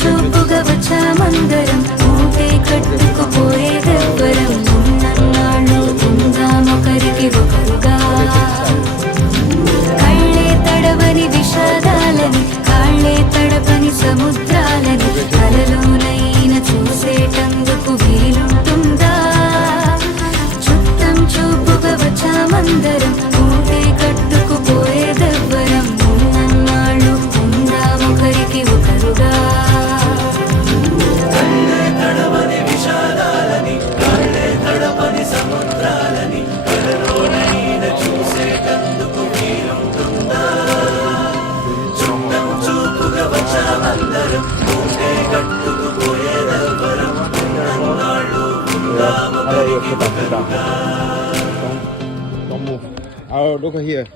చూపుగా వచ్చామందరం ఊటే కట్టుకుపోయేదెవ్వరం ఉన్నన్నాళ్ళు ఉందామొకరికి ఒకరుగా కళ్ళే తడవని విషాదాలని కాళ్ళే తడపని సముద్రాలని కలలోనైన చూసేటందుకు వీలుంటుందా చుట్టం చూపుగా వచ్చామందరం ఊటే కట్టుకుపోయేదెవ్వరం ఉన్నన్నాళ్ళు ఉందామొకరికి ఒకరుగా కళ్ళే తడవని విషాదాలని కాళ్ళే తడపని సముద్రాలని కలలోనైన చూసేటందుకు వీలుంటుందా చుట్టం చూపుగా వచ్చామందరం ఊటే కట్టుకుపోయేదెవ్వరం ఉన్నన్నాళ్ళు ఉందామొకరికి ఒకరుగా Don't move. Oh, look at here.